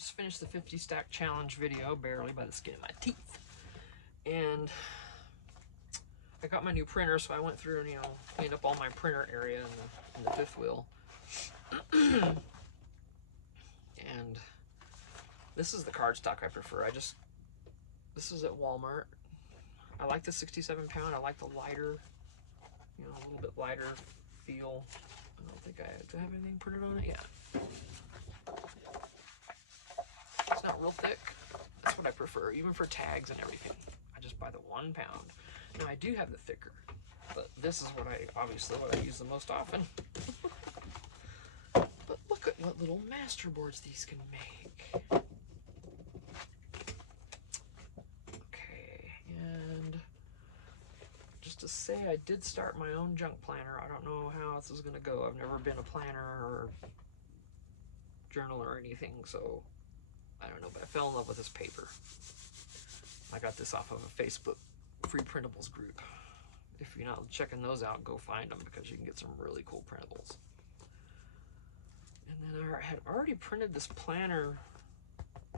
just finished the 50 stack challenge video, barely by the skin of my teeth. And I got my new printer, so I went through and, you know, cleaned up all my printer area in the fifth wheel. And this is the cardstock I prefer. This is at Walmart. I like the 67 pound. I like the lighter, you know, a little bit lighter feel. I don't think do I have anything printed on it yet? It's not real thick. That's what I prefer, even for tags and everything. I just buy the 1 pound. Now I do have the thicker, but this is obviously what I use the most often. But look at what little masterboards these can make. Okay, and just to say, I did start my own junk planner. I don't know how this is gonna go. I've never been a planner or journal or anything, so I don't know, but I fell in love with this paper. I got this off of a Facebook free printables group. If you're not checking those out, go find them, because you can get some really cool printables. And then I had already printed this planner,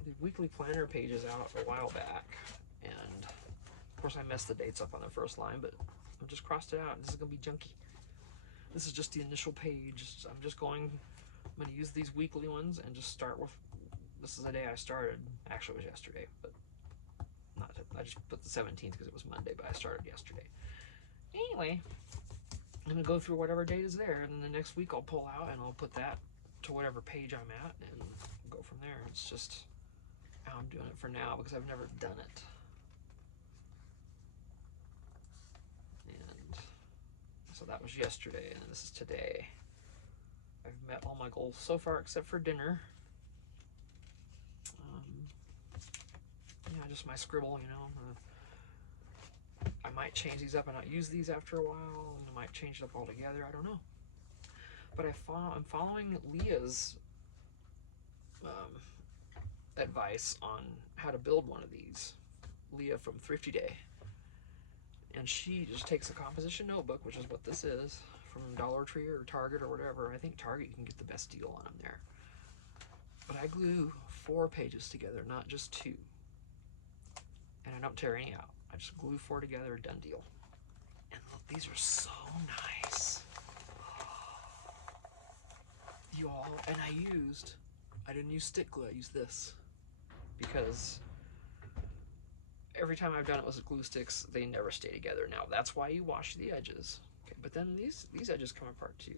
the weekly planner pages out a while back, and of course I messed the dates up on the first line, but I've just crossed it out. This is gonna be junky. This is just the initial page. I'm gonna use these weekly ones and just start with, this is the day I started. Actually, it was yesterday, but I just put the 17th because it was Monday, but I started yesterday. Anyway, I'm gonna go through whatever date is there, and then the next week I'll pull out and I'll put that to whatever page I'm at and go from there. It's just how I'm doing it for now, because I've never done it. And so that was yesterday, and this is today. I've met all my goals so far except for dinner. Yeah, just my scribble, you know. I might change these up and not use these after a while, and I might change it up altogether. I don't know. But I'm following Leah's advice on how to build one of these. Leah from Thrifty Day. And she just takes a composition notebook, which is what this is, from Dollar Tree or Target or whatever. I think Target, you can get the best deal on them there. But I glue 4 pages together, not just 2. And I don't tear any out. I just glue 4 together, done deal. And look, these are so nice. You all, and I didn't use stick glue, I used this. Because every time I've done it with glue sticks, they never stay together. Now, that's why you wash the edges. Okay, but then these edges come apart too.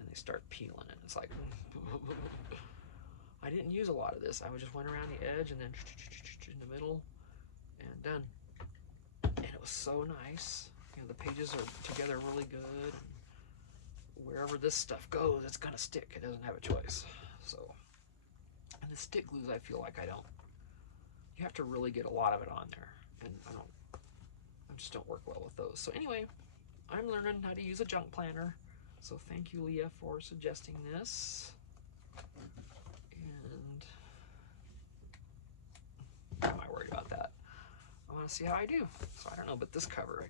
And they start peeling, and it's like, I didn't use a lot of this. I just went around the edge and then in the middle, and done. And it was so nice. You know, the pages are together really good. And wherever this stuff goes, it's gonna stick. It doesn't have a choice. So, and the stick glues, I feel like you have to really get a lot of it on there, and I just don't work well with those. So anyway, I'm learning how to use a junk planner. So thank you, Leah, for suggesting this. And why am I worried about that? I want to see how I do. So I don't know, but this cover,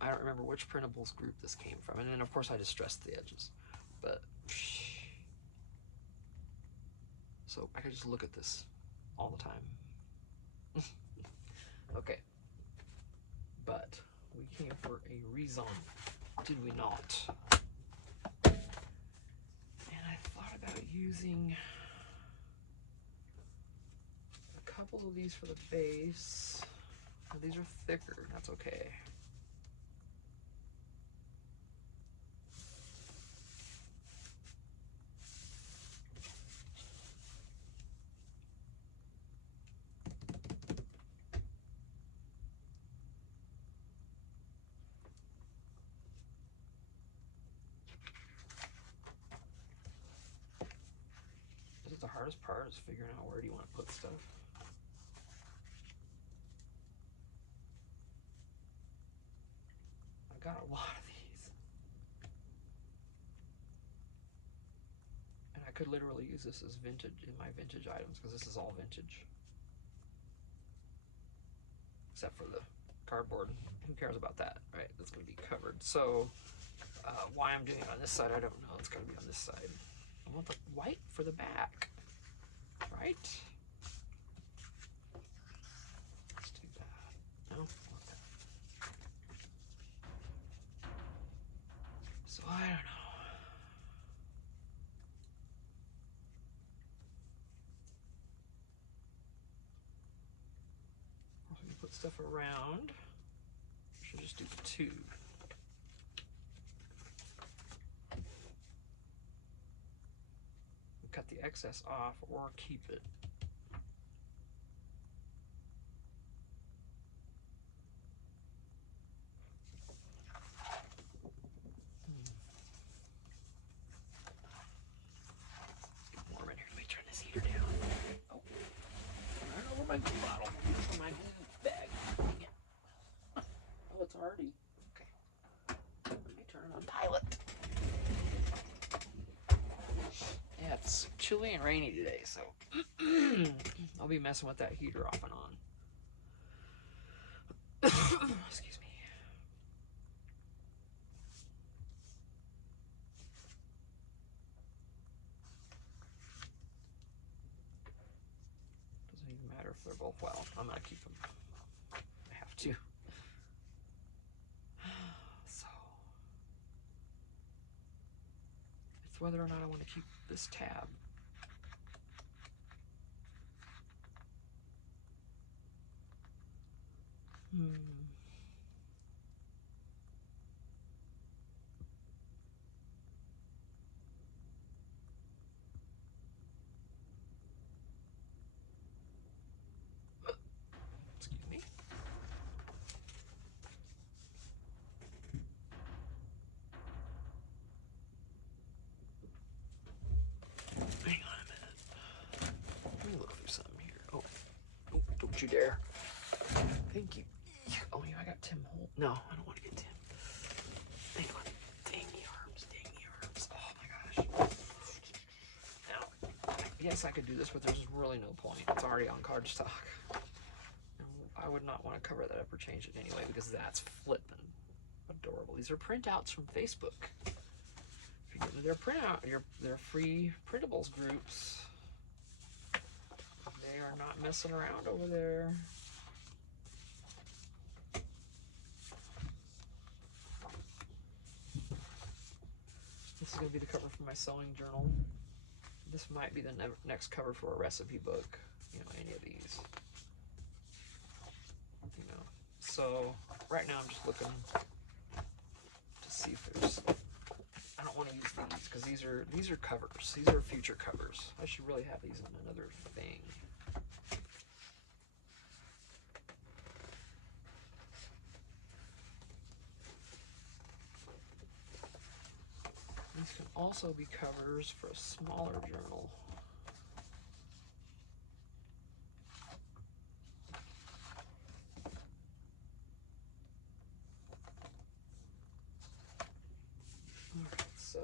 I don't remember which printables group this came from. And then of course I distressed the edges, but so I could just look at this all the time. Okay, but we came for a reason, did we not? And I thought about using a couple of these for the base. Now, these are thicker, that's okay. The hardest part is figuring out where do you want to put stuff. I've got a lot of these, and I could literally use this as vintage in my vintage items, because this is all vintage except for the cardboard. Who cares about that, right? That's going to be covered. So why I'm doing it on this side, I don't know. It's got to be on this side. I want the white for the back, right? Let's do that. No, I want that. So I don't know. We put stuff around. Should just do the two. Cut the excess off or keep it. It's getting warm in here. Let me turn this heater down. Oh, I don't know where my glue bottle. My glue bag. Oh, it's already. Okay. Let me turn it on pilot. Yeah, it's chilly and rainy today, so I'll be messing with that heater off and on. Excuse me. Doesn't even matter if they're both well. I'm gonna keep them. I have to. So it's whether or not I want to keep this tab. Excuse me. Hang on a minute. Let me look through something here. Oh, don't you dare. Thank you. Oh, yeah, I got Tim Holt. No, I don't want to get Tim. Hang on. Dang the arms. Dang the arms. Oh, my gosh. Now, yes, I could do this, but there's really no point. It's already on cardstock. I would not want to cover that up or change it anyway because that's flippin' adorable. These are printouts from Facebook. If you go to their printout, their free printables groups, they are not messing around over there. This is going to be the cover for my sewing journal. This might be the next cover for a recipe book, you know, any of these. You know, so right now I'm just looking to see if there's, I don't want to use these because these are covers. These are future covers. I should really have these in another thing. These can also be covers for a smaller journal. Alright, so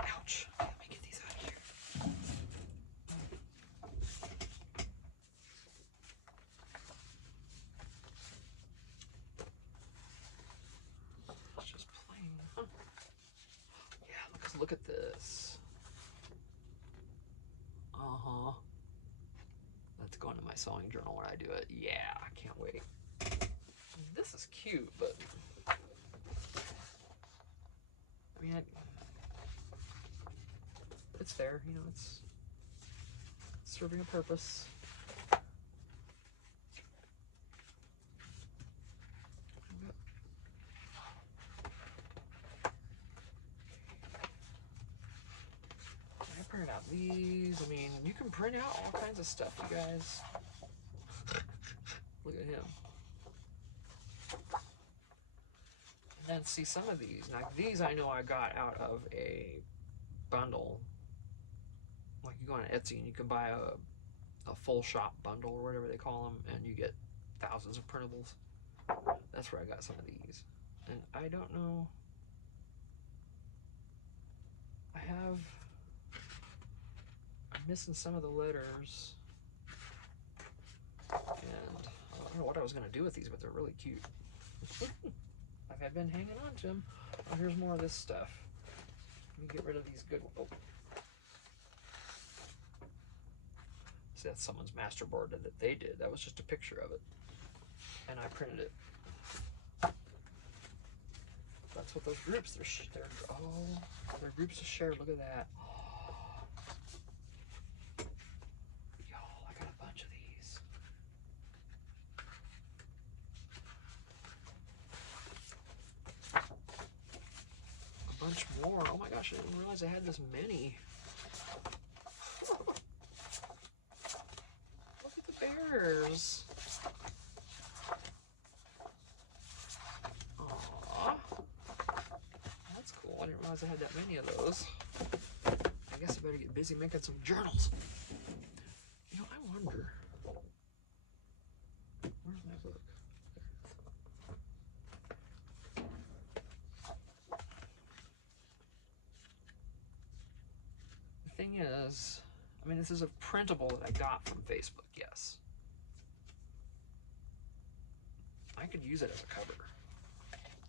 ouch. Let me get these out of here. It's just plain. Huh. Yeah, look at this. Uh-huh. That's going to my sewing journal when I do it. Yeah, I can't wait. This is cute, but I mean, it's there, you know, it's serving a purpose. I printed out these. I mean, you can print out all kinds of stuff, you guys. Look at him. And then see some of these. Now these I know I got out of a bundle. Like you go on Etsy and you can buy a full shop bundle or whatever they call them, and you get thousands of printables. That's where I got some of these. And I don't know. I'm missing some of the letters. And I don't know what I was going to do with these, but they're really cute. I've been hanging on to them. Oh, here's more of this stuff. Let me get rid of these good. Oh. See, that's someone's master board that they did. That was just a picture of it, and I printed it. That's what those groups. They're groups to share. Look at that. Y'all, I got a bunch of these. A bunch more. Oh my gosh, I didn't realize I had this many. Look at the bears. Aww. That's cool. I didn't realize I had that many of those. I guess I better get busy making some journals. You know, I wonder. Where's my book? The thing is, I mean, this is a printable that I got from Facebook, yes. I could use it as a cover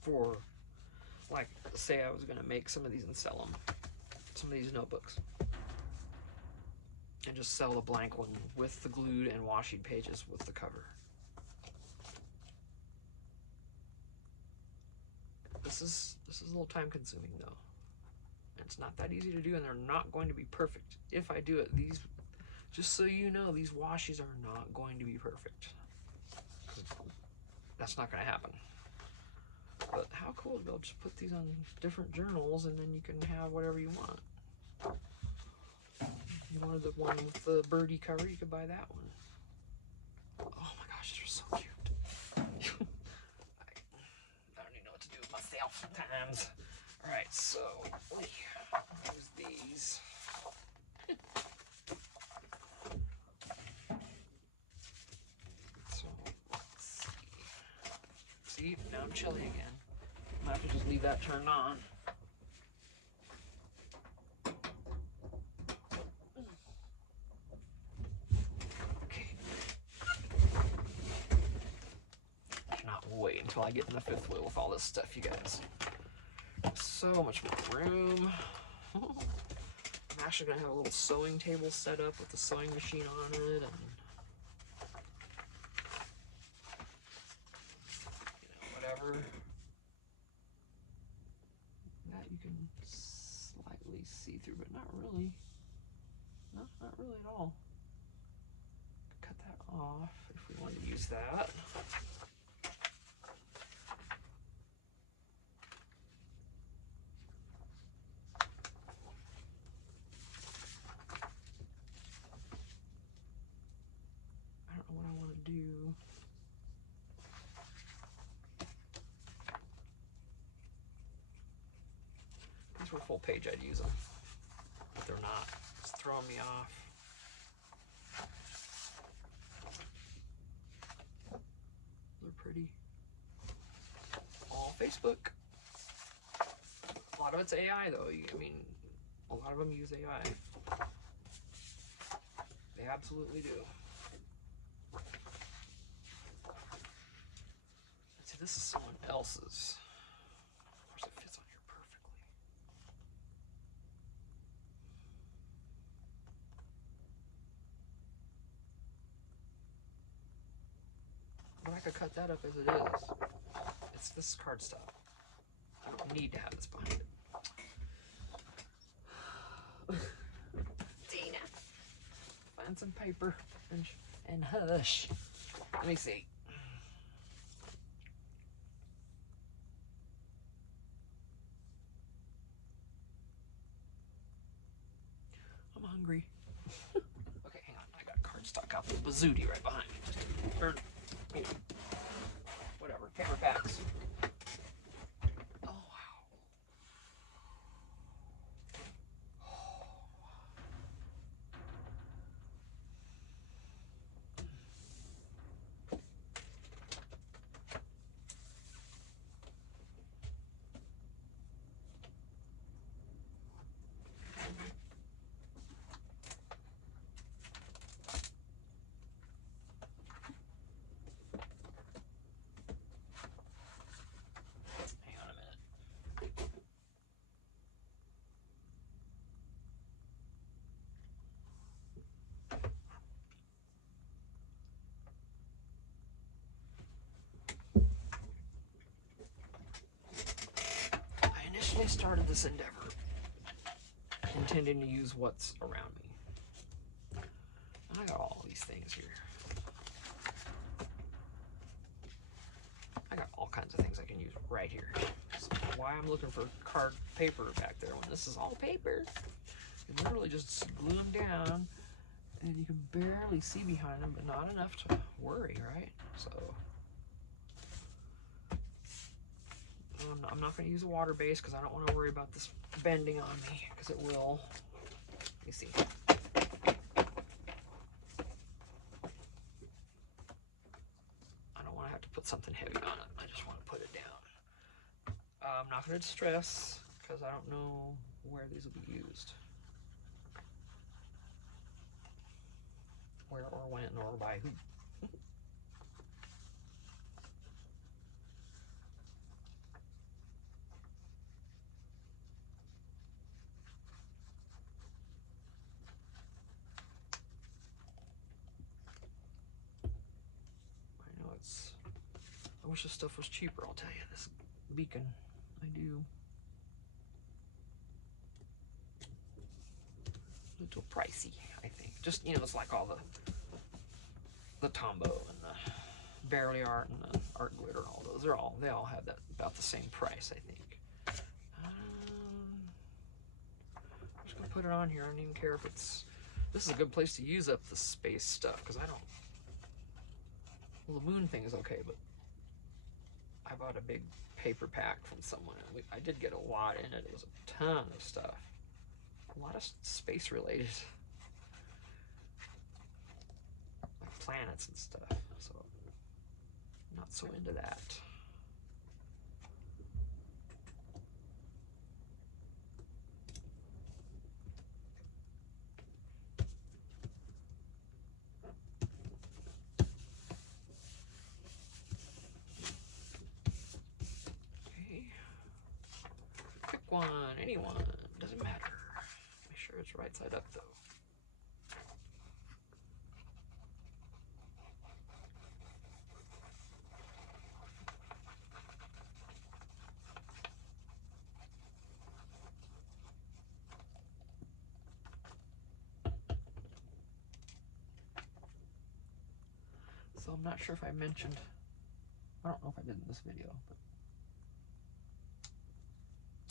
for, like, say I was going to make some of these and sell them, some of these notebooks, and just sell the blank one with the glued and washi pages with the cover. This is a little time consuming though. It's not that easy to do, and they're not going to be perfect. If I do it, these, just so you know, these washies are not going to be perfect. That's not going to happen. But how cool to be able to just put these on different journals, and then you can have whatever you want. You wanted the one with the birdie cover, you could buy that one. Oh my gosh, they're so cute. I don't even know what to do with myself sometimes. Alright, so use these. So let's see. See, now I'm chilly again. I'm gonna have to just leave that turned on. Okay. Cannot wait until I get in the fifth wheel with all this stuff, you guys. So much more room. I'm actually gonna have a little sewing table set up with the sewing machine on it, and whatever. That you can slightly see through, but not really. No, not really at all. Cut that off if we want to use that. I don't know what I want to do. If these were full page, I'd use them, but they're not. It's throwing me off. They're pretty. All Facebook. A lot of it's AI though. I mean, a lot of them use AI. They absolutely do. See, this is someone else's. Of course, it fits on here perfectly. But I could cut that up as it is. It's this cardstock. I don't need to have this behind it. Tina, find some paper and hush. Let me see. I'm hungry. Okay, hang on. I got cardstock out the bazooty right behind me. Or, whatever, paper packs. Oh, wow. originally started this endeavor intending to use what's around me. I got all these things here. I got all kinds of things I can use right here. That's why I'm looking for card paper back there when this is all paper. You literally just glue them down and you can barely see behind them, but not enough to worry, right? So I'm not going to use a water base because I don't want to worry about this bending on me, because it will. Let me see. I don't want to have to put something heavy on it. I just want to put it down. I'm not going to distress because I don't know where these will be used. Where or when or by who. I know it's... I wish this stuff was cheaper, I'll tell you. This beacon, I do. A little pricey, I think. Just, you know, it's like all the Tombow and the Bearly Art and the Art Glitter and all those. They all have that about the same price, I think. I'm just gonna put it on here. I don't even care if it's... This is a good place to use up the space stuff, because I don't... Well, the moon thing is okay, but I bought a big paper pack from someone, and I did get a lot in it. It was a ton of stuff. A lot of space related. Like planets and stuff, so not so into that. Okay. Pick one, anyone, doesn't matter. Make sure it's right side up though. So I'm not sure if I mentioned, I don't know if I did in this video,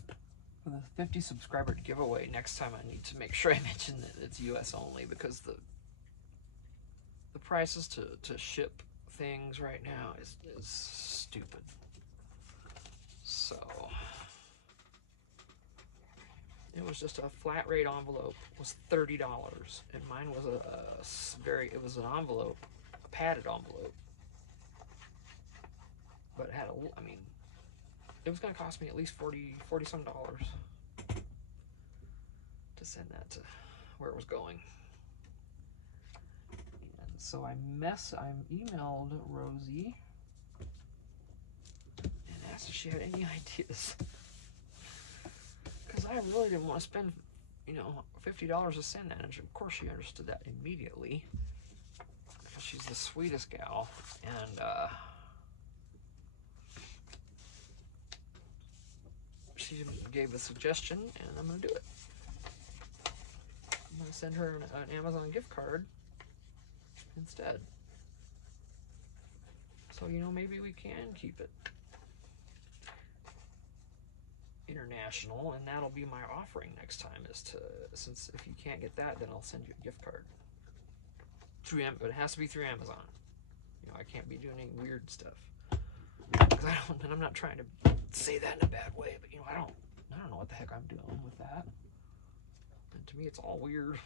but for the 50 subscriber giveaway, next time I need to make sure I mention that it's US only, because the prices to ship things right now is stupid. So it was just a flat rate envelope, was $30, and mine was it was an envelope, a padded envelope, but it had I mean, it was going to cost me at least 40 some dollars to send that to where it was going. And so I emailed Rosie and asked if she had any ideas, because I really didn't want to spend, you know, $50 to send that. And of course she understood that immediately, because she's the sweetest gal. And she gave a suggestion, and I'm going to do it. I'm going to send her an Amazon gift card instead. So, you know, maybe we can keep it international, and that'll be my offering next time, is to, since if you can't get that, then I'll send you a gift card. But it has to be through Amazon. You know, I can't be doing any weird stuff. Because I'm not trying to say that in a bad way, but you know, I don't know what the heck I'm doing with that. And to me, it's all weird.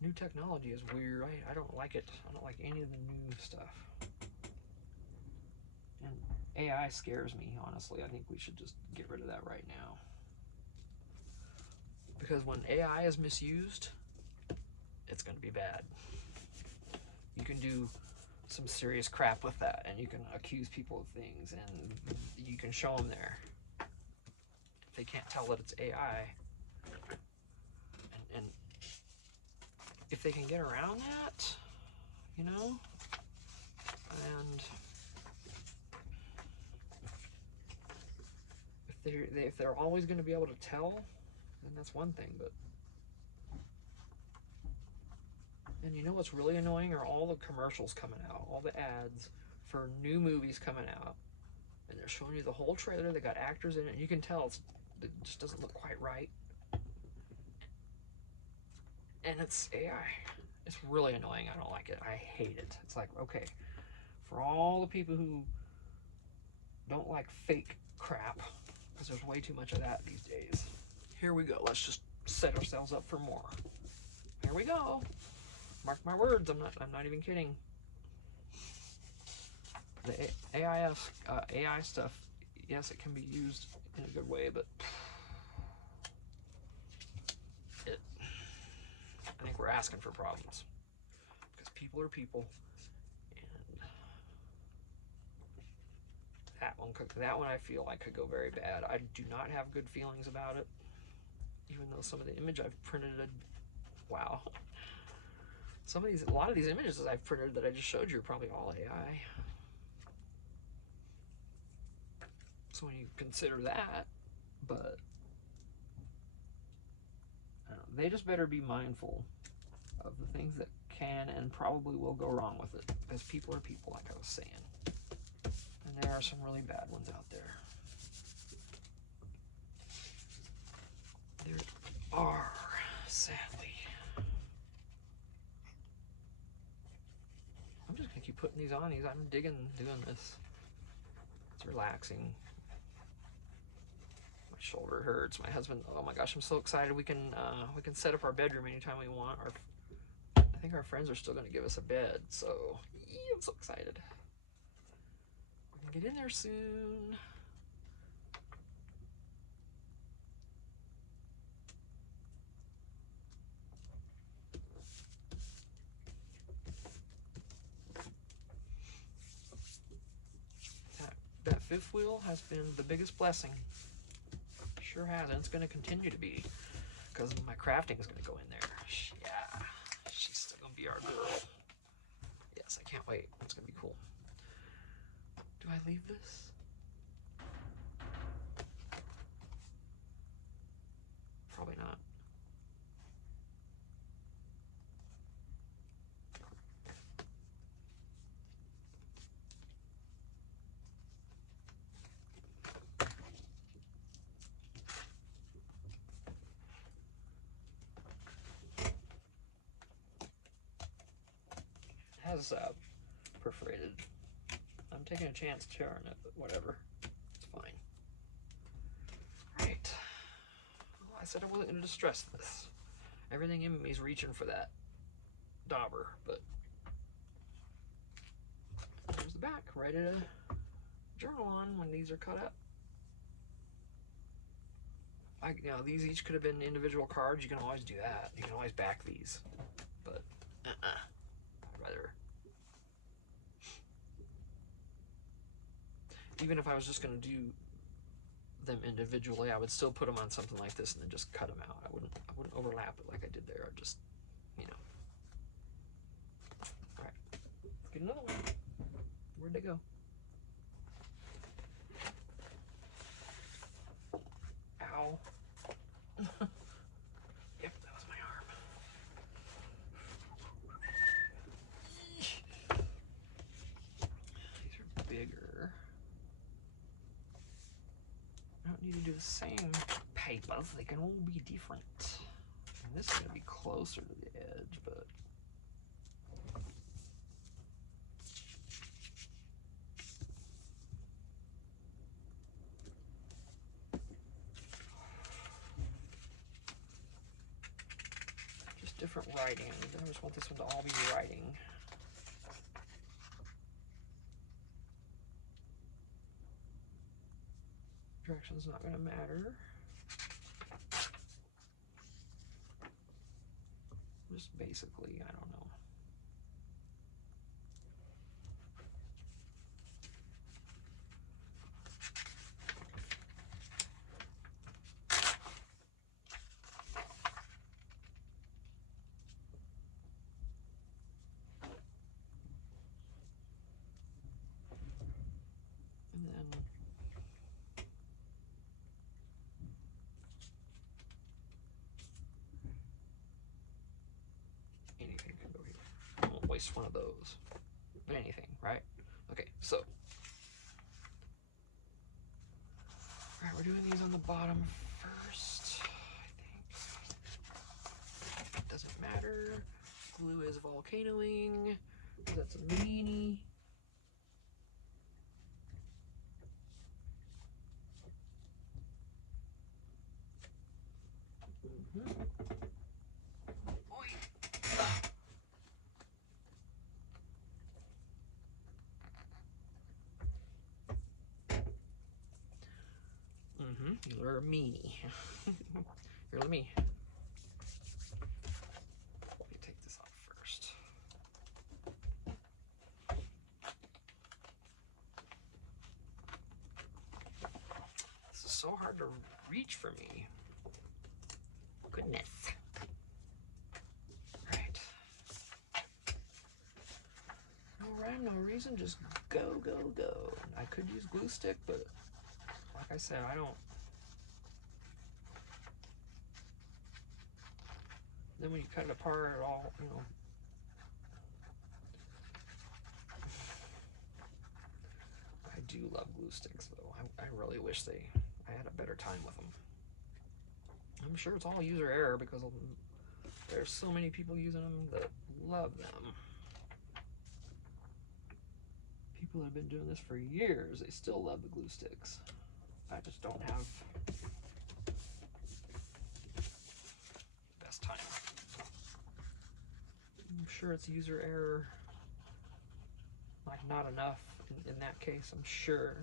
New technology is weird. I don't like it. I don't like any of the new stuff. And AI scares me, honestly. I think we should just get rid of that right now. Because when AI is misused, it's going to be bad. You can do some serious crap with that, and you can accuse people of things, and you can show them there. If they can't tell that it's AI, and if they can get around that, you know, and if they're always going to be able to tell, then that's one thing. But and you know what's really annoying are all the commercials coming out, all the ads for new movies coming out, and they're showing you the whole trailer. They got actors in it, and you can tell it just doesn't look quite right. And it's AI. It's really annoying. I don't like it. I hate it. It's like, okay, for all the people who don't like fake crap, because there's way too much of that these days, here we go. Let's just set ourselves up for more. Here we go. Mark my words. I'm not even kidding. The AI stuff, yes, it can be used in a good way, but I think we're asking for problems, because people are people, and that one I feel like could go very bad. I do not have good feelings about it, even though some of the image I've printed, wow, a lot of these images that I've printed that I just showed you are probably all AI. So when you consider that, but they just better be mindful of the things that can and probably will go wrong with it, because people are people, like I was saying, and there are some really bad ones out there. There are, sadly. I'm just gonna keep putting these on. I'm digging doing this. It's relaxing. My shoulder hurts. My husband, oh my gosh, I'm so excited. We can set up our bedroom anytime we want. I think our friends are still gonna give us a bed, so I'm so excited. We're gonna get in there soon. That fifth wheel has been the biggest blessing. Sure has, and it's going to continue to be, because my crafting is going to go in there. Yeah, she's still going to be our girl. Yes, I can't wait. It's going to be cool. Do I leave this? Probably not. It has perforated. I'm taking a chance tearing it, but whatever. It's fine. Right. Well, I said I wasn't going to distress this. Everything in me is reaching for that dauber, but there's the back, ready to journal on when these are cut up. These each could have been individual cards. You can always do that. You can always back these, but I'd rather. Even if I was just going to do them individually, I would still put them on something like this and then just cut them out. I wouldn't overlap it like I did there. I'd just, All right, let's get another one. Where'd they go? Ow. Yep, that was my arm. These are bigger. I don't need to do the same papers. They can all be different. And this is going to be closer to the edge, but just different writing. I just want this one to all be writing. Direction's not going to matter. Just basically, I don't know. And then waste one of those. But anything, right? Okay, so. Alright, we're doing these on the bottom first, I think. Doesn't matter. Glue is volcanoing, because that's a meanie. You're a meanie. Here, let me take this off first. This is so hard to reach for me. Goodness. Right. No rhyme, no reason, just go, go, go. I could use glue stick, but like I said, I don't. Then when you cut it apart, it all, you know. I do love glue sticks, though. I really wish I had a better time with them. I'm sure it's all user error because there's so many people using them that love them. People that have been doing this for years, they still love the glue sticks. I just don't have the best time. I'm sure it's user error. Like, not enough in that case, I'm sure.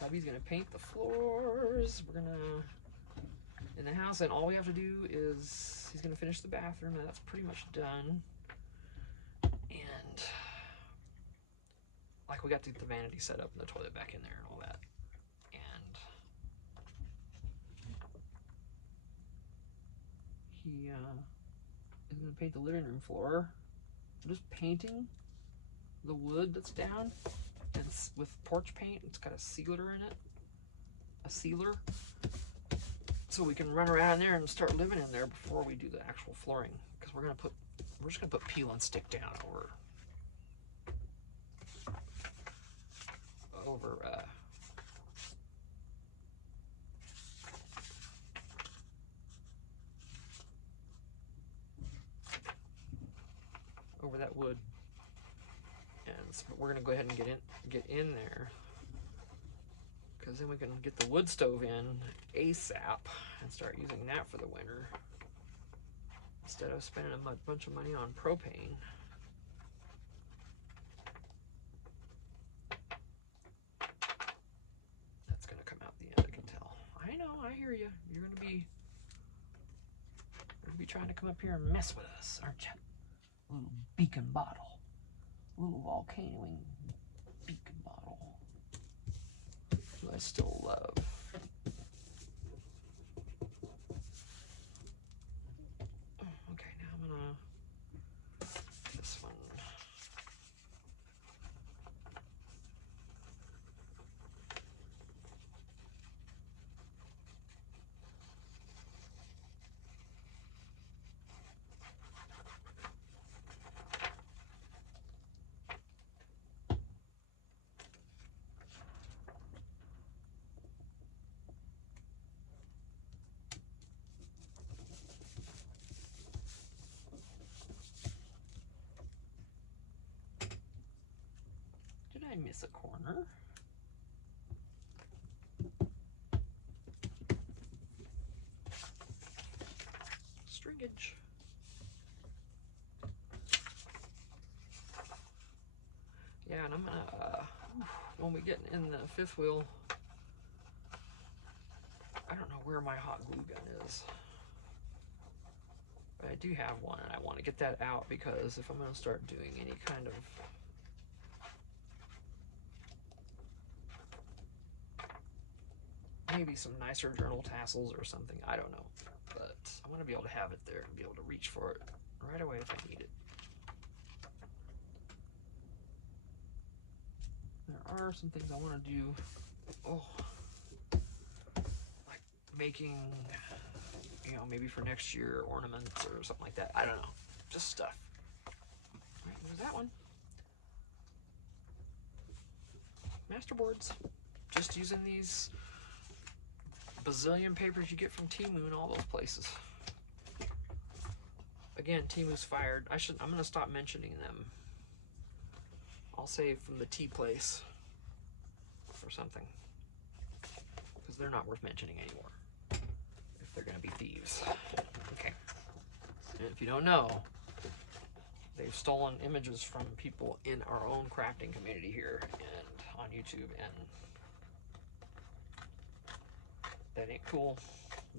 Hubby's gonna paint the floors. We're gonna, in the house, and all we have to do is, he's gonna finish the bathroom, and that's pretty much done. And, like, we got to get the vanity set up and the toilet back in there and all that. And he is gonna paint the living room floor. I'm just painting the wood that's down. It's with porch paint. It's got a sealer in it. A sealer. So we can run around in there and start living in there before we do the actual flooring. Because we're just gonna put peel and stick down over that wood. And we're gonna go ahead and get in there, because then we can get the wood stove in ASAP and start using that for the winter instead of spending a bunch of money on propane. That's gonna come out the end, I can tell. I know, I hear you. You're gonna be trying to come up here and mess with us, aren't you? Little beacon bottle. Little volcanoing beacon bottle. Who I still love. Okay, now I'm gonna this one. Did I miss a corner? Stringage. Yeah, and I'm gonna, when we get in the fifth wheel, I don't know where my hot glue gun is. But I do have one, and I want to get that out because if I'm going to start doing any kind of maybe some nicer journal tassels or something, I don't know. But I want to be able to have it there and be able to reach for it right away if I need it. There are some things I want to do. Oh, like making you know, maybe for next year, ornaments or something like that. I don't know. Just stuff. Right, there's that one. Masterboards. Just using these bazillion papers you get from Temu and all those places. Again, Temu's fired. I'm gonna stop mentioning them. I'll say from the tea place or something, because they're not worth mentioning anymore if they're gonna be thieves. Okay. And if you don't know, they've stolen images from people in our own crafting community here and on YouTube, and that ain't cool.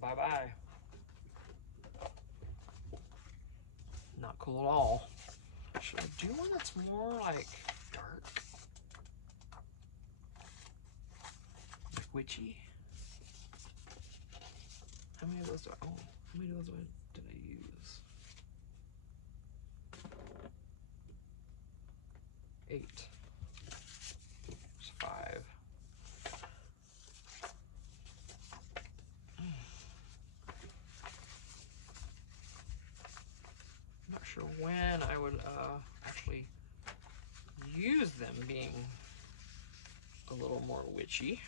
Bye bye. Not cool at all. Should I do one that's more like dark? Like witchy? How many of those did I use? 8. There's 5. I'm not sure when I would actually use them, being a little more witchy.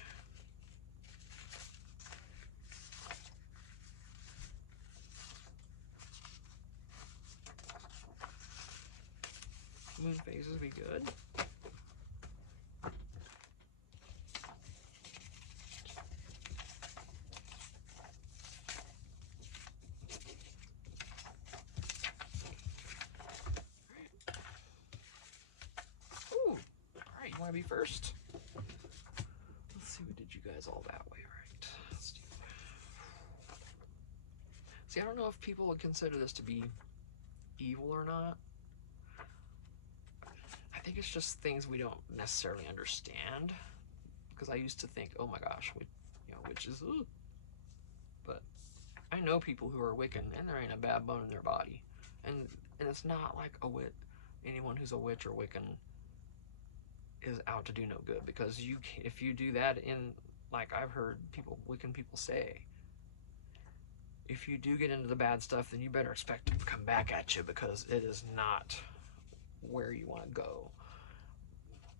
Moon phases would be good. Ooh, all right, you want to be first? Let's see, we did you guys all that way, right? Let's do. See, I don't know if people would consider this to be evil or not. I think it's just things we don't necessarily understand. Because I used to think, oh my gosh, witches. Ooh. But I know people who are Wiccan, and there ain't a bad bone in their body, and it's not like anyone who's a witch or Wiccan is out to do no good. Because if you do that, like I've heard Wiccan people say, if you do get into the bad stuff, then you better expect it to come back at you, because it is not where you want to go.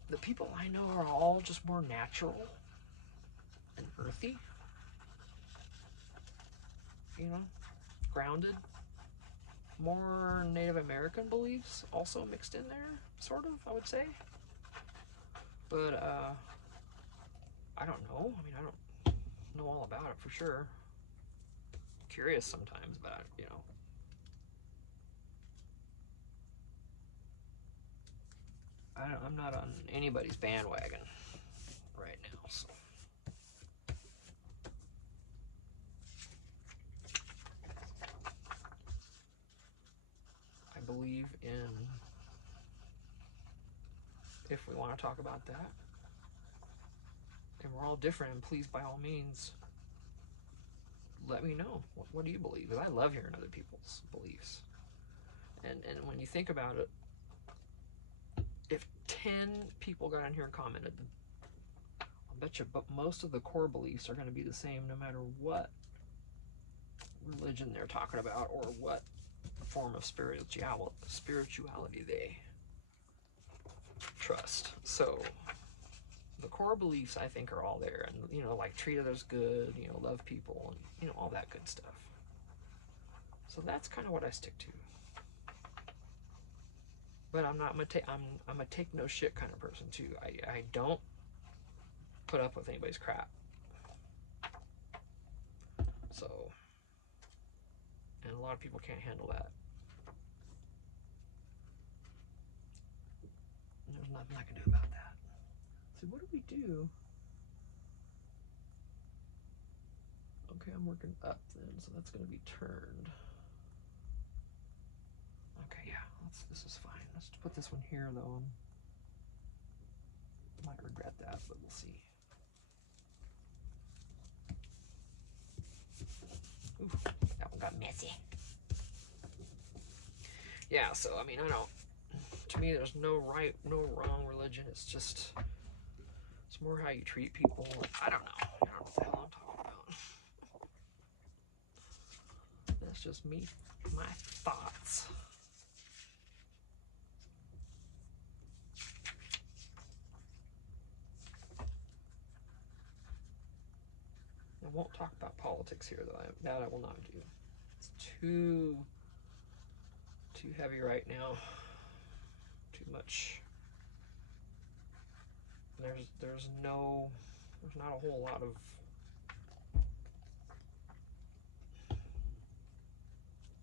The people I know are all just more natural and earthy, you know, grounded. More Native American beliefs also mixed in there, sort of, I would say. But I don't know. I mean, I don't know all about it for sure. Curious sometimes, but you know. I'm not on anybody's bandwagon right now, so. I believe in, if we want to talk about that, and we're all different, and please, by all means, let me know. What do you believe? Because I love hearing other people's beliefs. And when you think about it, if 10 people got in here and commented, I'll bet you most of the core beliefs are going to be the same no matter what religion they're talking about or what form of spirituality they trust. So the core beliefs, I think, are all there, and you know, like treat others good, you know, love people, and you know, all that good stuff. So that's kind of what I stick to. But I'm a take no shit kind of person too. I don't put up with anybody's crap. So, and a lot of people can't handle that. And there's nothing I can do about that. So what do we do? Okay, I'm working up then, so that's going to be turned. Okay, yeah, this is fine. Let's put this one here, though. Might regret that, but we'll see. Ooh, that one got messy. Yeah, so, I mean, to me, there's no right, no wrong religion. It's more how you treat people. I don't know what the hell I'm talking about. That's just me, my thoughts. I won't talk about politics here, though. That I will not do. It's too heavy right now. Too much. There's not a whole lot of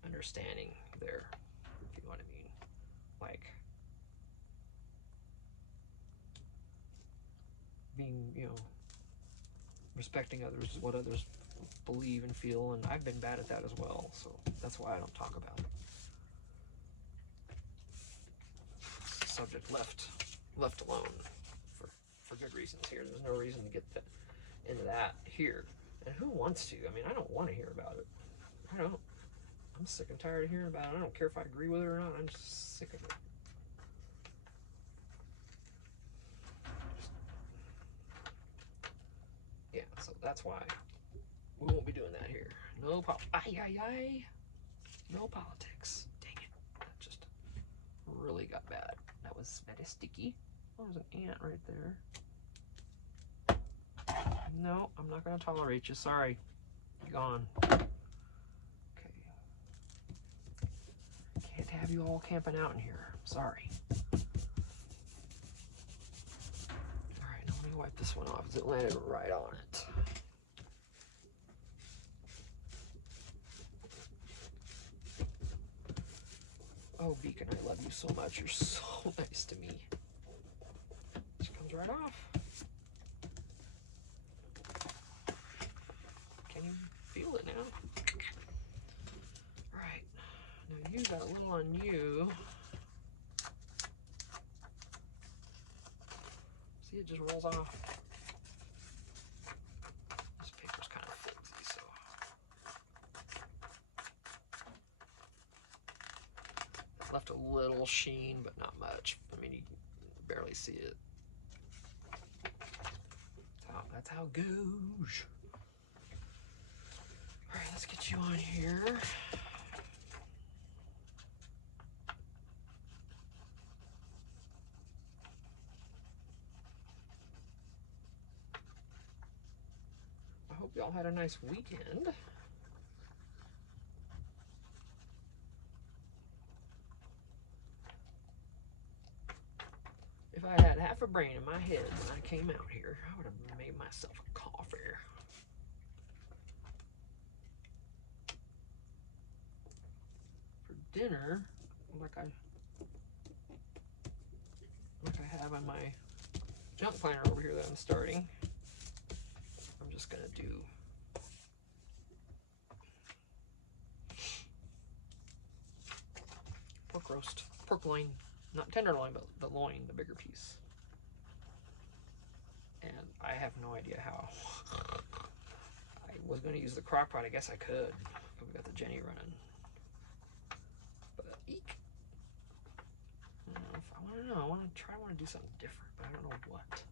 understanding there, if you know what I mean. Like being, respecting others, what others believe and feel, and I've been bad at that as well, so that's why I don't talk about it. Subject left alone for good reasons here. There's no reason to get into that here. And who wants to? I mean, I don't want to hear about it. I don't. I'm sick and tired of hearing about it. I don't care if I agree with it or not. I'm just sick of it. Yeah, so that's why we won't be doing that here. No no politics. Dang it. That just really got bad. That was very sticky. Oh, there's an ant right there. No, I'm not going to tolerate you. Sorry. You're gone. Okay. Can't have you all camping out in here. Sorry. Alright, now let me wipe this one off because it landed right on it. Oh, Beacon, I love you so much. You're so nice to me. Just comes right off. Can you feel it now? Alright. Now you got a little on you. See, it just rolls off. This paper's kind of flimsy, so. It left a little sheen, but not much. I mean, you can barely see it. That's how it goes. Alright, let's get you on here. I hope y'all had a nice weekend. If I had half a brain in my head when I came out here, I would have made myself a coffee. For dinner, like I have on my junk planner over here that I'm starting, I'm just gonna do pork roast, pork loin, not tenderloin, but the loin, the bigger piece. And I have no idea how. I was going to use the crock pot. I guess I could. We got the Jenny running. But eek. I want to know. I want to do something different, but I don't know what.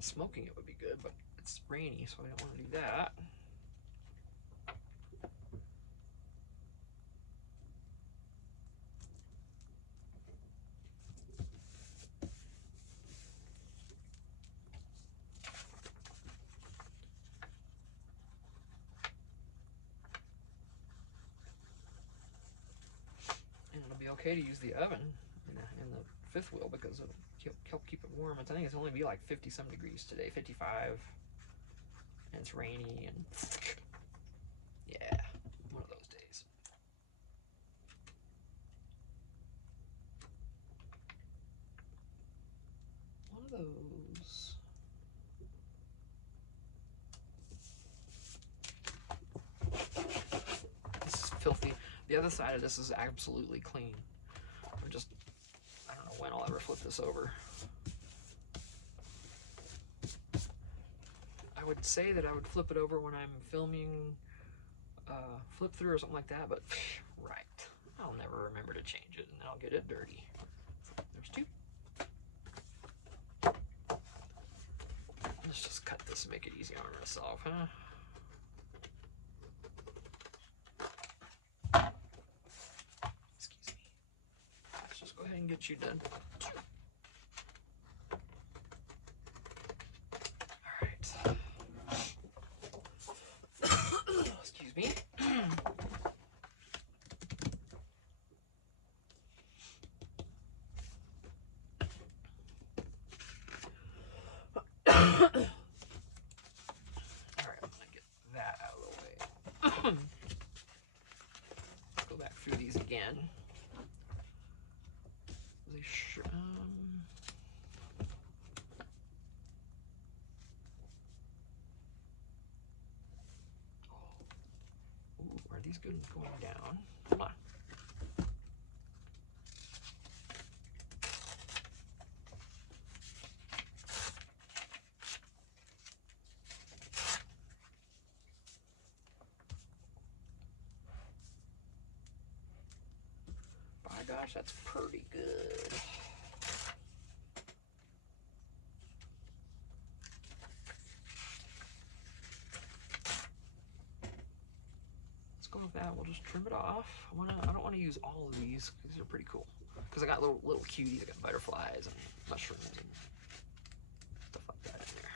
Smoking it would be good, but it's rainy, so I don't want to do that. And it'll be okay to use the oven in the fifth wheel because it'll help keep it warm. I think it's only be like 50-some degrees today, 55, and it's rainy, and yeah, one of those days. One of those. This is filthy. The other side of this is absolutely clean. I don't know when I'll ever flip this over. I would say that I would flip it over when I'm filming flip through or something like that, but right, I'll never remember to change it, and then I'll get it dirty. So, there's two. Let's just cut this and make it easy on myself, huh? get you done. All right. Excuse me. Go back through these again. They ooh, are these good going down? Hold on. My gosh, that's pretty good. Let's go with that. We'll just trim it off. I don't want to use all of these because these are pretty cool. Because I got little cuties. I got butterflies and mushrooms and stuff like that in there.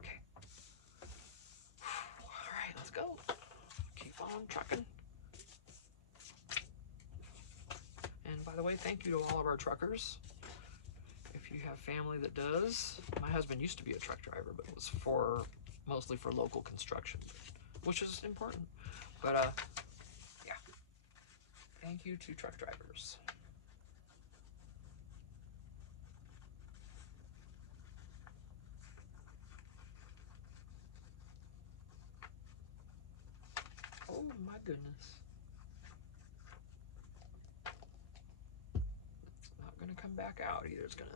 Okay. All right, let's go. Keep on trucking. And by the way, thank you to all of our truckers. If you have family that does, my husband used to be a truck driver, but it was mostly for local construction, which is important. But yeah, thank you to truck drivers. Oh my goodness. It's not gonna come back out either. It's gonna,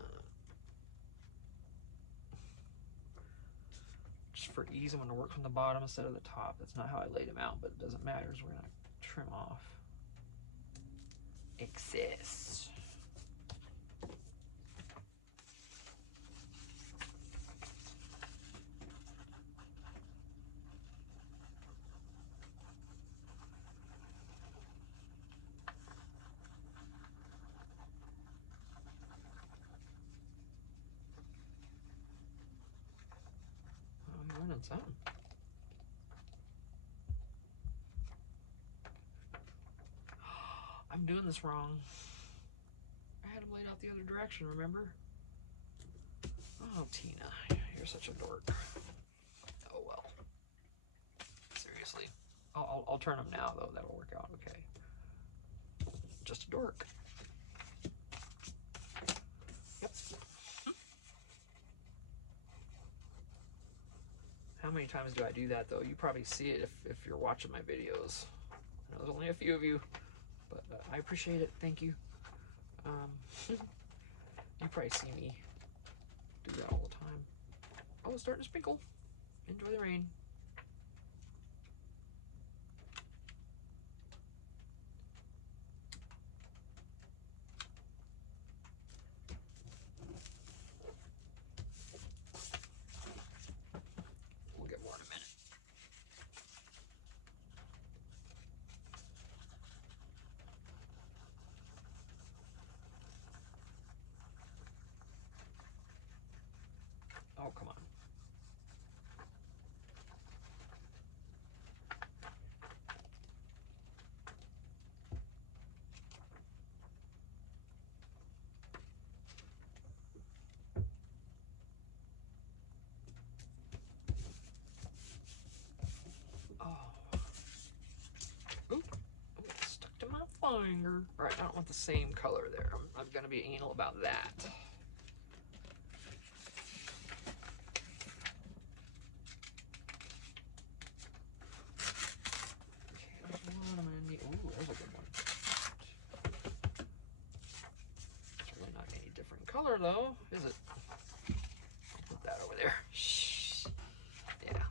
just for ease, I'm gonna work from the bottom instead of the top. That's not how I laid them out, but it doesn't matter, so we're gonna trim off excess. I'm running something. I'm doing this wrong. I had them laid out the other direction, remember? Oh, Tina, you're such a dork. Oh well. Seriously. I'll turn them now, though. That'll work out okay. Just a dork. Yep. How many times do I do that, though? You probably see it if you're watching my videos. I know there's only a few of you, but I appreciate it. Thank you. You probably see me do that all the time. Oh, it's starting to sprinkle. Enjoy the rain. We'll get more in a minute. Oh, come on. Stuck to my finger. All right, I don't want the same color there. I'm gonna be anal about that. Okay, there's one I'm gonna need. Ooh, there's a good one. It's really not any different color though, is it? I'll put that over there. Shh. Yeah.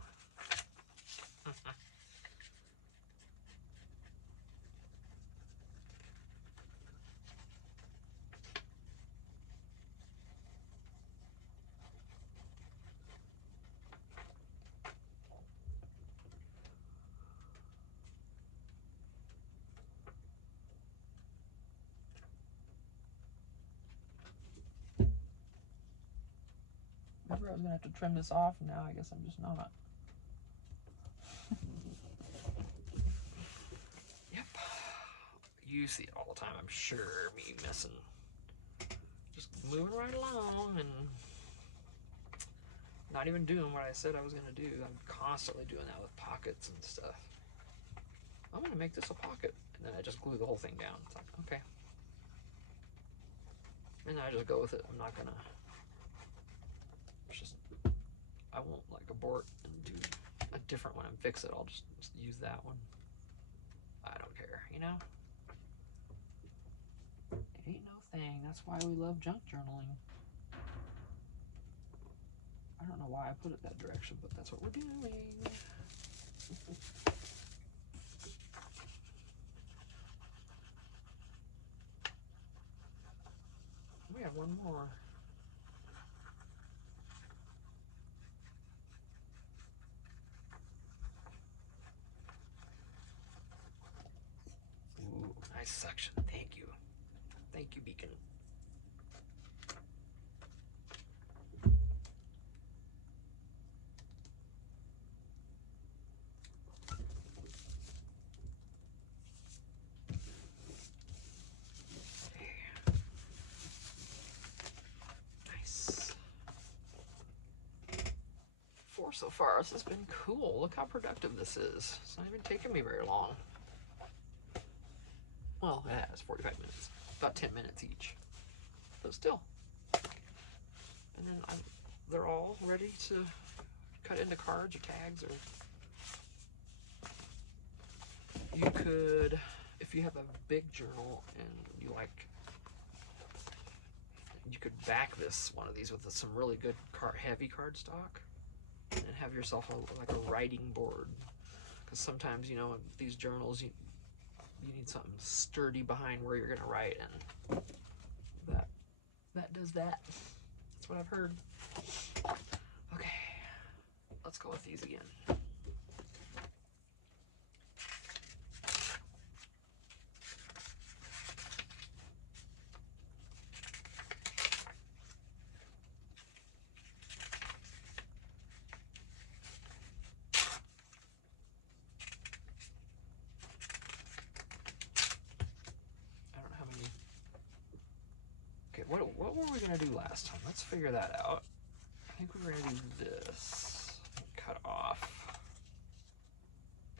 I was gonna have to trim this off, and now I guess I'm just not. Yep. You see it all the time, I'm sure, me messing. Just moving right along and not even doing what I said I was gonna do. I'm constantly doing that with pockets and stuff. I'm gonna make this a pocket, and then I just glue the whole thing down. It's like, okay. And I just go with it. I'm not gonna, it's just, I won't like abort and do a different one and fix it. I'll just use that one. I don't care, you know? It ain't no thing. That's why we love junk journaling. I don't know why I put it that direction, but that's what we're doing. We have one more. Ooh, nice section. Thank you. Thank you, Beacon. Nice. 4 so far. This has been cool. Look how productive this is. It's not even taking me very long. Well, it has 45 minutes. About 10 minutes each. But still. And then they're all ready to cut into cards or tags, or you could, if you have a big journal and you like, you could back this one of these with some really good heavy cardstock and have yourself like a writing board, because sometimes, you know, these journals you need something sturdy behind where you're gonna write, and that does that. That's what I've heard. Okay, let's go with these again. What were we gonna do last time? Let's figure that out. I think we were gonna do this. Cut off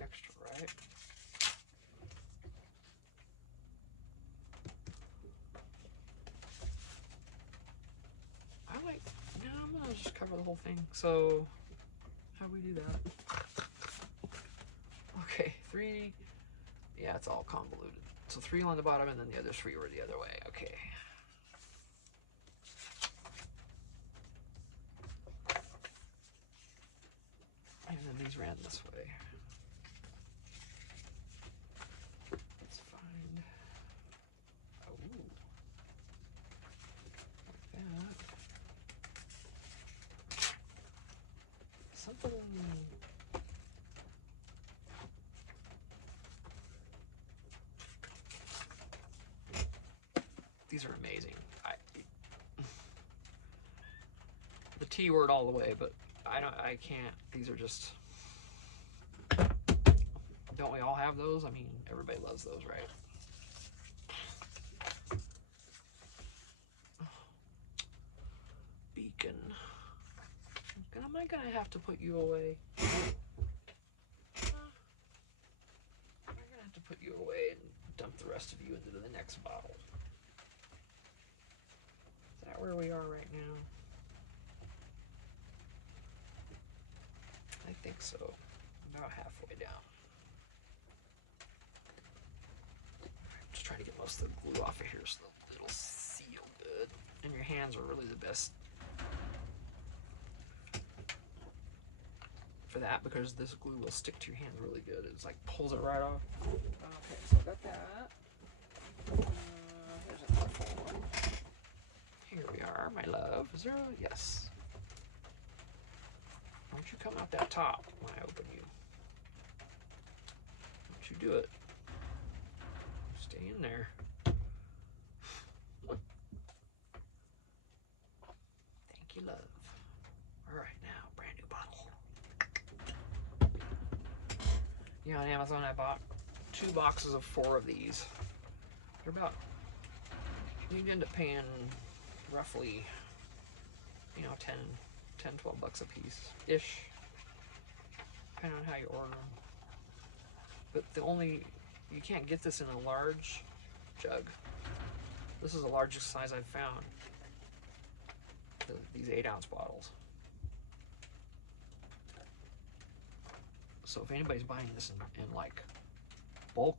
extra, right? No, I'm gonna just cover the whole thing. So, how do we do that? Okay, 3, yeah, it's all convoluted. So 3 on the bottom, and then the other 3 were the other way, okay. And then these ran this way. Let's find, oh, like that. Something, these are amazing. The T word all the way, but I can't, these are just, don't we all have those? I mean, everybody loves those, right? Beacon. Am I gonna have to put you away? Am I gonna have to put you away and dump the rest of you into the next bottle? Is that where we are right now? I think so. About halfway down. Just trying to get most of the glue off of here so it'll seal good. And your hands are really the best for that, because this glue will stick to your hands really good. It's like pulls it right off. Okay, so I got that. Here's another full one. Here we are, my love. Is there a, yes. Why don't you come out that top when I open you? Why don't you do it? Stay in there. Thank you, love. Yeah, on Amazon I bought 2 boxes of 4 of these. They're about, you can end up paying roughly, you know, 12 bucks a piece ish, depending on how you order them. But you can't get this in a large jug. This is the largest size I've found. These 8-ounce bottles. So if anybody's buying this in like bulk,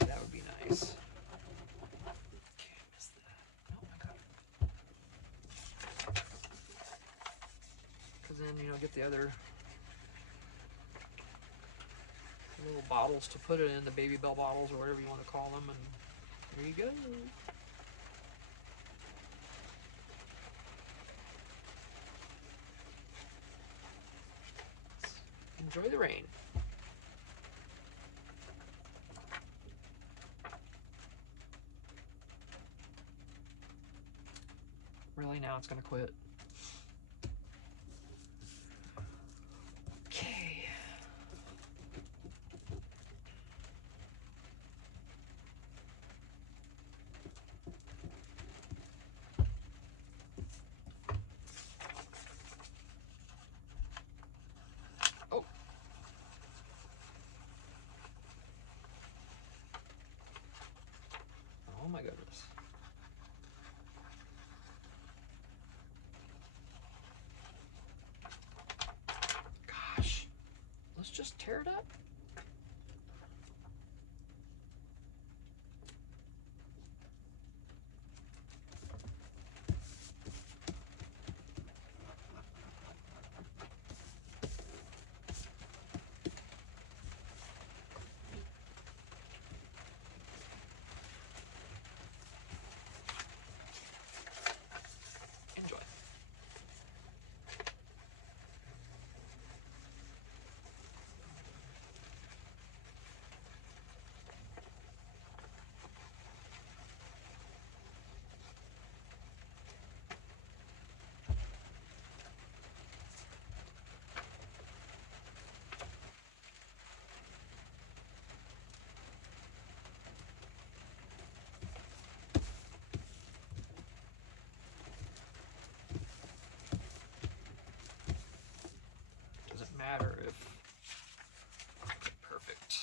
that would be nice. Okay, I missed that. Oh my god. Because then, you know, get the other little bottles to put it in, the Baby Bell bottles or whatever you want to call them, and there you go. Enjoy the rain. Really, now it's gonna quit. Okay. Oh. Oh my goodness. Gosh. Let's just tear it up. Enjoy. Doesn't matter if perfect.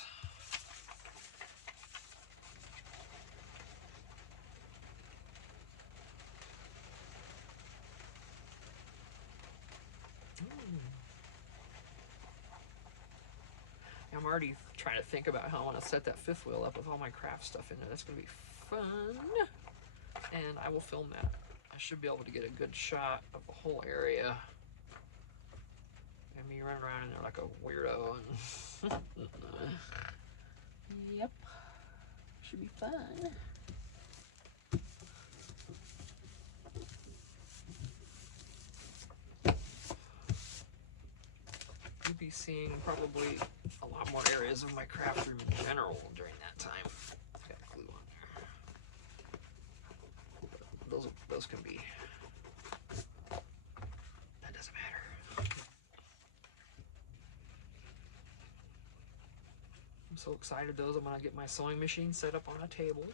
I'm already trying to think about how I want to set that fifth wheel up with all my craft stuff in it. That's going to be fun. And I will film that. I should be able to get a good shot of the whole area. And me running around in there like a weirdo. And yep. Should be fun. You'll be seeing probably a lot more areas of my craft room in general during that time. Got glue on there. Those can be. That doesn't matter. I'm so excited though. I'm gonna get my sewing machine set up on a table.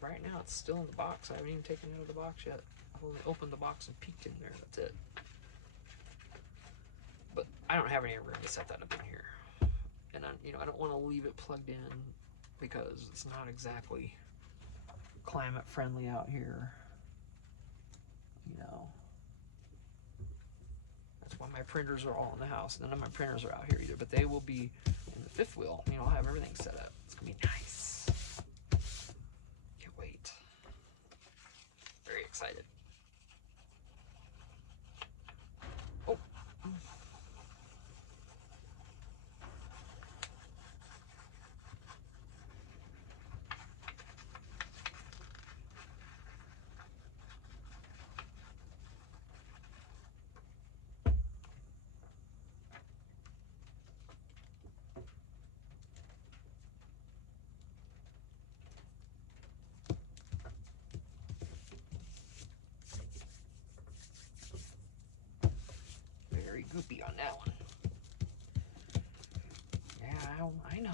Right now it's still in the box. I haven't even taken it out of the box yet. I've only opened the box and peeked in there. That's it. But I don't have any room to set that up in here. And I don't want to leave it plugged in because it's not exactly climate friendly out here. That's why my printers are all in the house. None of my printers are out here either, but they will be in the fifth wheel. I'll have everything set up. It's gonna be nice. Can't wait. Very excited. Oh. goopy on that one. Yeah, I know.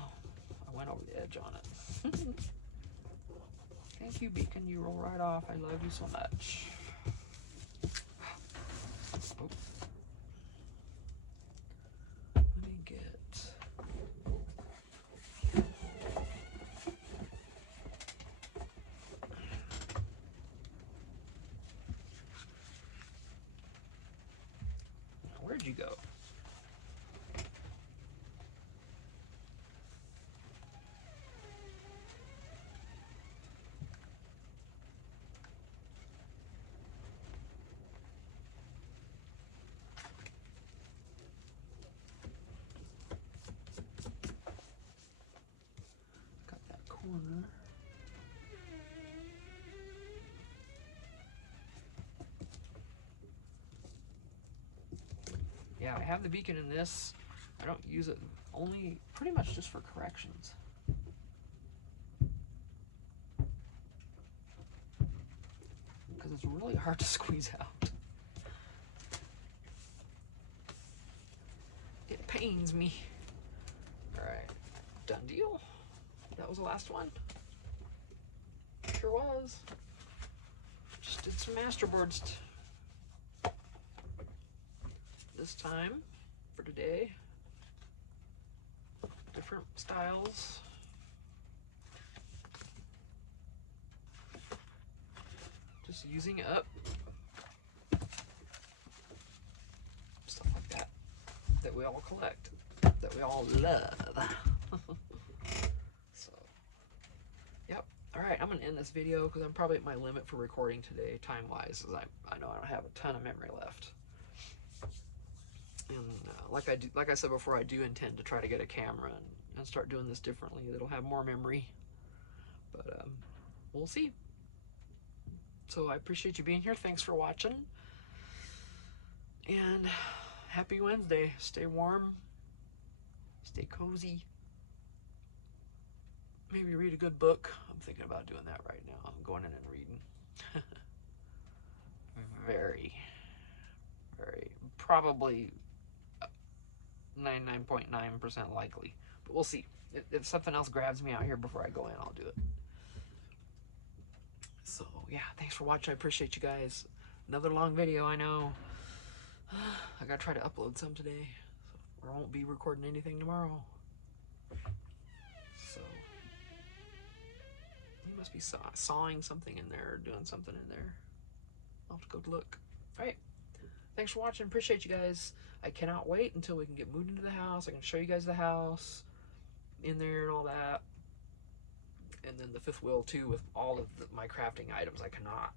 I went over the edge on it. Thank you, Beacon. You roll right off. I love you so much. Oh. Let me get... Where'd you go? Got that corner. Yeah, I have the beacon in this. I don't use it only pretty much just for corrections. Because it's really hard to squeeze out. It pains me. Alright, done deal. That was the last one. Sure was. Just did some masterboards this time for today. Different styles. Just using it up. Stuff like that. That we all collect. That we all love. So, yep. Alright, I'm going to end this video because I'm probably at my limit for recording today, time-wise, as I know I don't have a ton of memory left. And like I said before, I do intend to try to get a camera and start doing this differently. That'll have more memory. But we'll see. So I appreciate you being here. Thanks for watching. And happy Wednesday. Stay warm. Stay cozy. Maybe read a good book. I'm thinking about doing that right now. I'm going in and reading. Very, probably 99.9% likely. But we'll see. If something else grabs me out here before I go in, I'll do it. So, yeah, thanks for watching. I appreciate you guys. Another long video, I know. I gotta try to upload some today. So I won't be recording anything tomorrow. So, he must be sawing something in there or doing something in there. I'll have to go look. Alright. Thanks for watching. Appreciate you guys. I cannot wait until we can get moved into the house. I can show you guys the house in there and all that. And then the fifth wheel too with all of my crafting items. I cannot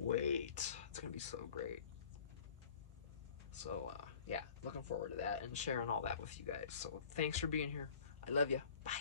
wait. It's going to be so great. So, yeah, looking forward to that and sharing all that with you guys. So, thanks for being here. I love you. Bye.